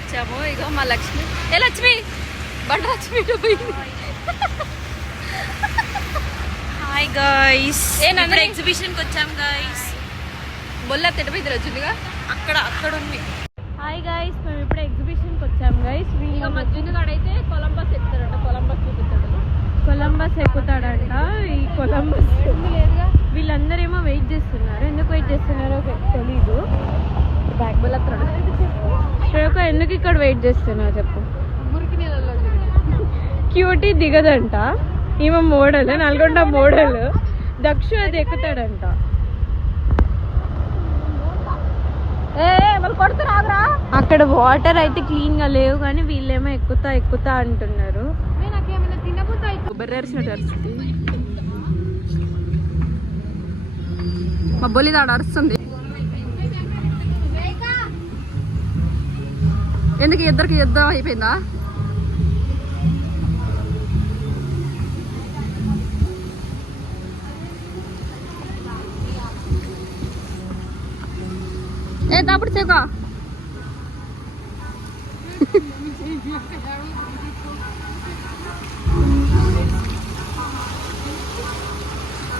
వచ్చాము. ఇగో మా లక్ష్మి. ఏ లక్ష్మి బండ లక్ష్మి పోయింది. హాయ్ గైస్, ఇప్పుడు ఎగ్జిబిషన్కి వచ్చాం గైస్. బొల్ల తిట్టపోయింది వచ్చిందిగా అక్కడ ఉంది. హాయ్ గైస్, మేము ఇప్పుడు ఎగ్జిబిషన్కి వచ్చాం గైస్. ఇక మధ్యలో కాడైతే కొలంబస్ ఎక్కుతాడంట. కొలంబస్ చూపిస్తాడు. కొలంబస్ ఎక్కుతాడంట. ఈ కొలంబస్ లేదుగా. వీళ్ళందరేమో వెయిట్ చేస్తున్నారు. ఎందుకు వెయిట్ చేస్తున్నారో తెలీదు. బ్యాక్ బొల్ల శ్రేయక ఎందుకు ఇక్కడ వెయిట్ చేస్తున్నావు చెప్పు. మురికి నీళ్ళలో క్యూటీ దిగదంట. ఈమె మోడల్, నల్గొండ మోడల్. దక్షు అది ఎక్కుతాడంట. అక్కడ వాటర్ అయితే క్లీన్ గా లేవు కానీ వీళ్ళేమో ఎక్కుతా అంటున్నారు. మా బొలి దాడ అరుస్తుంది. ఎందుకు ఇద్దరికి యుద్ధం అయిపోయిందా? ఏ దాపుడు సేక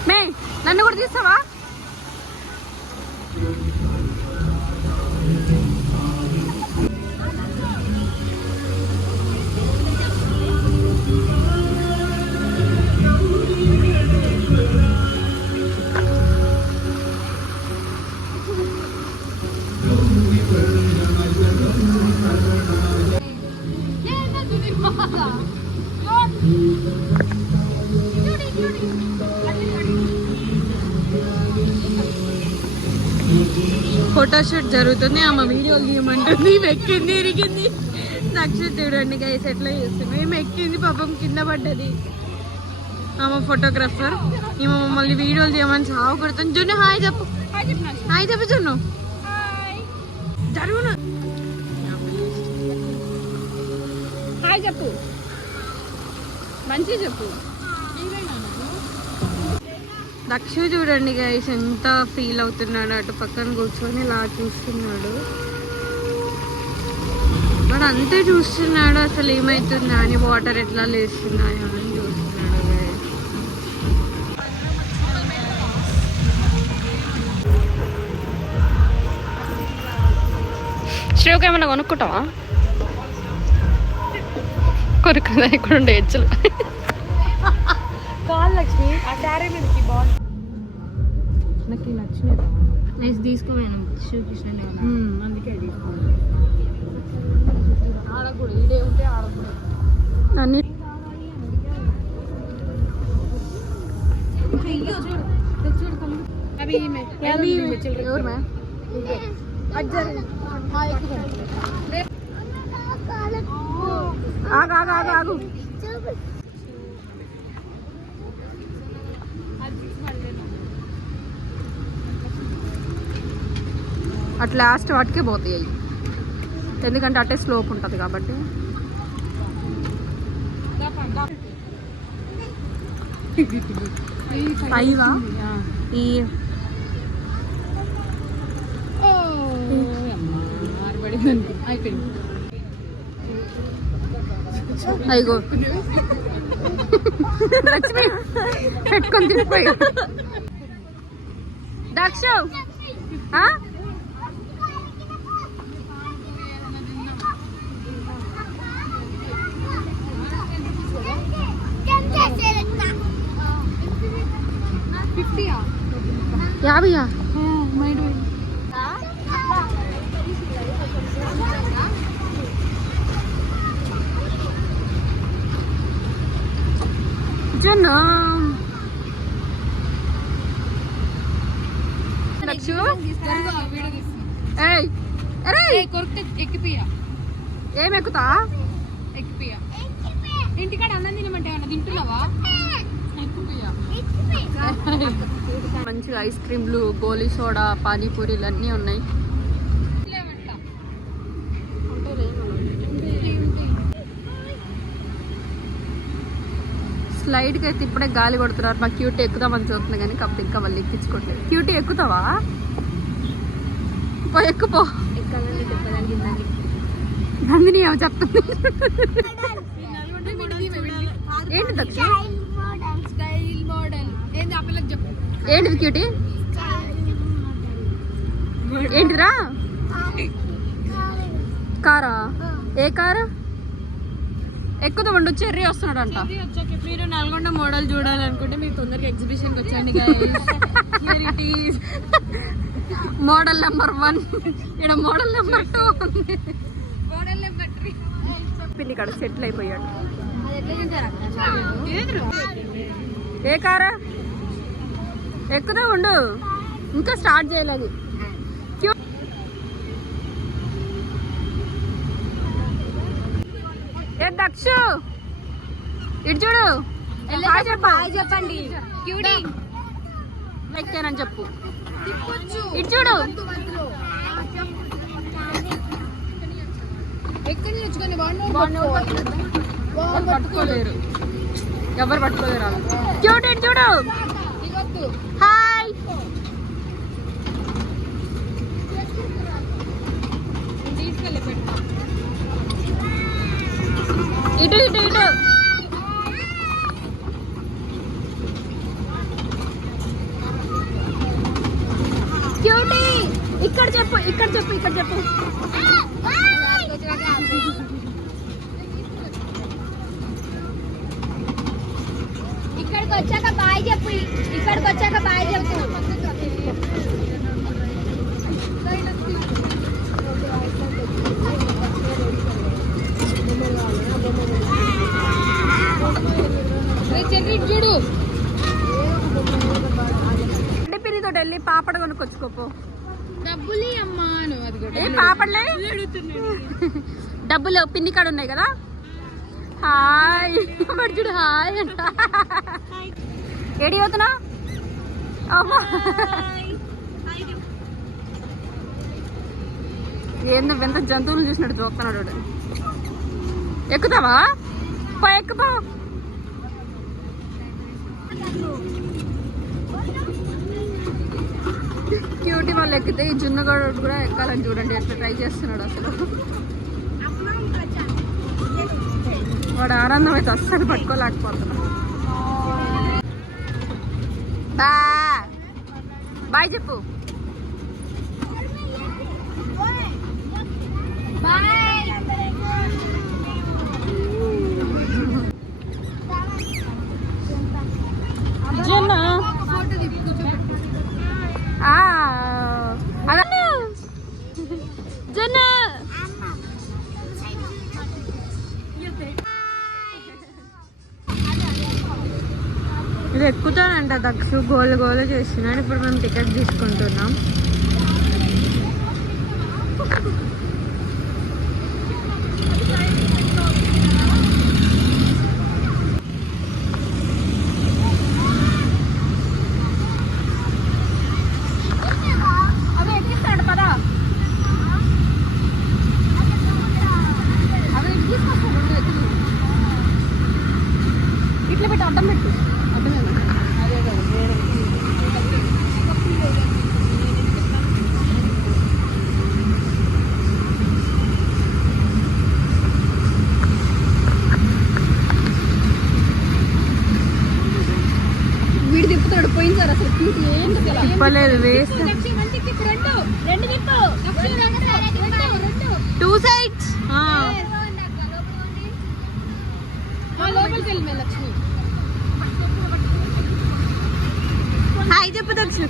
మే నన్ను కూడా తీస్తావా? ఫోటోషూట్ జరుగుతుంది. ఆమె వీడియోలు తీయమంటుంది. ఎక్కింది, ఇరిగింది. నక్షత్రం చూడండి గైస్ ఎట్లా చేస్తుంది. మేము ఎక్కింది, పాపం కింద పడ్డది. ఆమె ఫోటోగ్రాఫర్. ఈమె మమ్మల్ని వీడియోలు తీయమని చావు కొడుతుంది. జున్ను హాయ్ చెప్పు. హాయ్ చెప్పు జున్ను. జరుగును హాయ్ చెప్పు. మంచిగా చెప్పు. దక్షు చూడండి గైస్ ఎంత ఫీల్ అవుతున్నాడు. అటు పక్కన కూర్చొని ఇలా చూస్తున్నాడు. వాడు అంతే చూస్తున్నాడు. అసలు ఏమవుతుందా అని, వాటర్ ఎట్లా లేస్తున్నాయో అని చూస్తున్నాడు గైస్. శ్రేయకు ఏమన్నా కొనుక్కుంటావా? కొనుక్కుందా? ఇక్కడ ఉండే హెచ్చులు కాల్ లక్ష్మి. ఆ శారీ మీదకి బాగుంది. నాకు నచ్చినది నేను తీసుకోలేను. శ్రీకృష్ణ అందుకే తీసుకోవాలి. ఆడకూడదు. ఇదే ఉంటే ఆడకూడదు. అన్ని ఎవరు మ్యా ఆగు. అట్ లాస్ట్ వాటికే పోతాయి అవి. ఎందుకంటే అట్టే స్లోప్ ఉంటుంది కాబట్టి. అయ్యో లక్ష్మి పెట్టుకొని తిప్పిపోయి. దక్ష యాభయ్యా జన్నా లక్షు ఏం ఎక్కుతా ఇంటికాడ అన్నం తినమంటే తింటున్నావా? మంచిగా ఐస్ క్రీమ్లు, గోలీ సోడా, పానీపూరీలు అన్నీ ఉన్నాయి. స్లైడ్కి అయితే ఇప్పుడే గాలి కొడుతున్నారు. మా క్యూటీ ఎక్కుదామని చూస్తుంది కానీ కాకపోతే ఇంకా వాళ్ళు ఎక్కించుకోవట్లేదు. క్యూటీ ఎక్కుతావా? ఎక్కుపో. నందిని ఏమో చెప్తుంది. ఏంటి దక్ష? ఏంటిది క్యూటీ? ఏంటిరా? కారా? ఏ కారు? ఎక్కువ ఉండు, చెర్రీ వస్తున్నాడు అంట. మీరు నల్గొండ మోడల్ చూడాలనుకుంటే మీరు తొందరగా ఎగ్జిబిషన్కి వచ్చండి. మోడల్ నెంబర్ 1, ఇక్కడ మోడల్ నెంబర్ 2 ఉంది. మోడల్ నెంబర్ 3 పిల్లి ఇక్కడ సెటిల్ అయిపోయాడు. ఏ కారా? ఎక్కుదా ఉండు, ఇంకా స్టార్ట్ చేయలేదు. ఏ దక్షు ఇటు చూడు, చెప్పండి. ఎక్కానని చెప్పు. ఇటు చూడు, పట్టుకోలేరు, ఎవరు పట్టుకోలేరు. క్యూట్, ఇటు చూడు. హాయ్. ఇటు ఇటు ఇటు. క్యూటీ ఇక్కడ చెప్పు, ఇక్కడ చెప్పు, ఇక్కడ చెప్పు. ఇక్కడికి వచ్చాక బాయ్ చెప్పు, ఇక్కడికి వచ్చాక బాయ్ చెప్పు. చూడు, పిల్లితో వెళ్ళి పాపడ కొనుక్కొచ్చుకోపో. డబ్బులు అమ్మా. ఏ పాపడలే, డబ్బులు పిన్ని కాడ ఉన్నాయి కదా. హాయ్ మరి చూడు, హాయ్ అంట. ఏడి అవుతున్నా? ఏందో ఎంత జంతువులు చూసినట్టు చూస్తున్నాడు. ఎక్కుతావా? పో, ఎక్కుపో. క్యూటీ వాళ్ళు ఎక్కితే ఈ జున్నగాడు కూడా ఎక్కాలని చూడండి, ఎట్లా ట్రై చేస్తున్నాడు అసలు. వాడు ఆనందం అయితే అస్సలు పట్టుకోలేకపోతున్నాడు. బాయ్ చెప్పు. ఇది ఎక్కుతానంట దక్షు, గోలు గోలు చేస్తున్నాడు. ఇప్పుడు మేము టికెట్ తీసుకుంటున్నాం. అవి ఎక్కిస్తాడు పదా, అవి తీసుకొస్తాడు. ఇట్లా పెట్టి అడ్డం పెట్టు. వీడు తిప్పుతాడు. పోయింది సార్ అసలు తిప్పలేదు, వేస్ట్. 2 sides. హాయ్ చెప్పు దక్షు.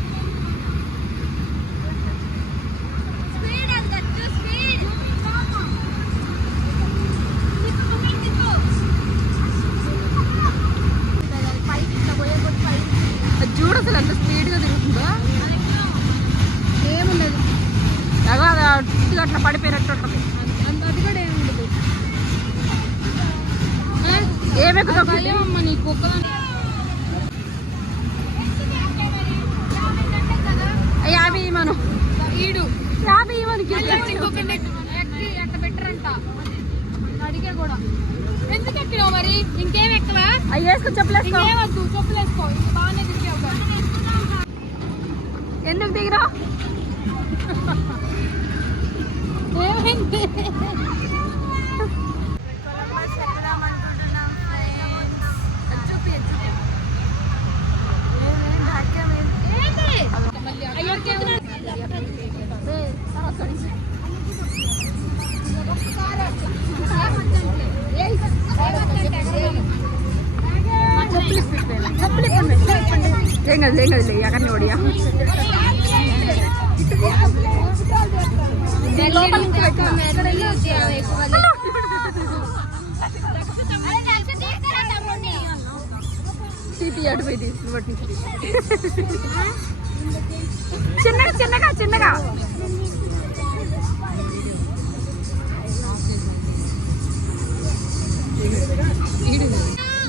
చూడు అసలు ఎంత స్పీడ్గా తిరుగుతుందో. ఏముండదు, అది అట్లా పడిపోయినట్టు ఉంటుంది. అది కూడా ఏముండదు. ఏమెక్కుతావు నీ కుక్కలు? యాభై మనం ఈడు 50 మనకి ఎట్ట బెటరంట అడిగా కూడా. ఎందుకు ఎక్కినావు మరి? ఇంకేం ఎక్కవా? అవి వేసుకో, చెప్పులేసుకో. ఏమద్దు, చెప్పులేసుకో. బాగానే దిగావు. ఎందుకు దిగిరా? ఏమైంది? ఏం కదలే అక్కడ ఓడియా అటు పోయి చిన్నగా చిన్నగా చిన్నగా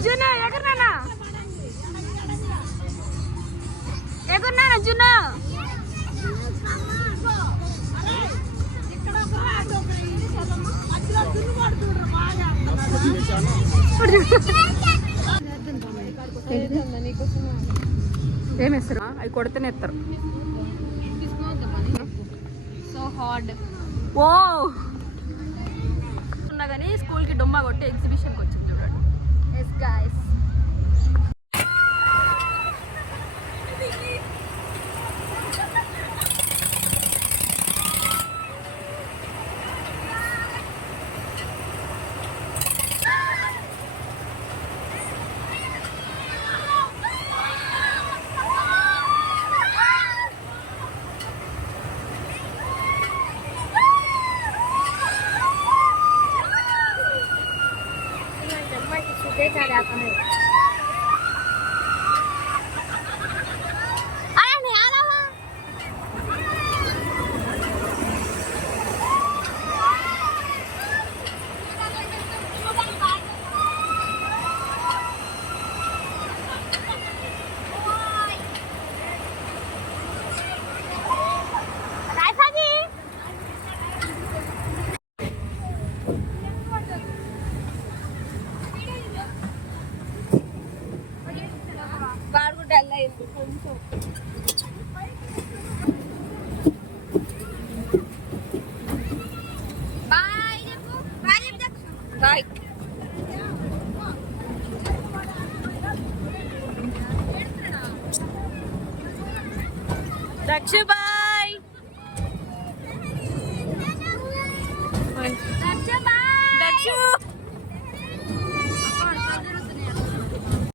జున ఎగురునా ఎగురునా జున ఏమేస్తారు అవి కొడితేనే ఎత్తారు సో హార్డ్ ఓ ఉన్నా కానీ స్కూల్కి డొమ్మా కొట్టి ఎగ్జిబిషన్కి వచ్చింది చూడండి. Yes guys bye Daksha bye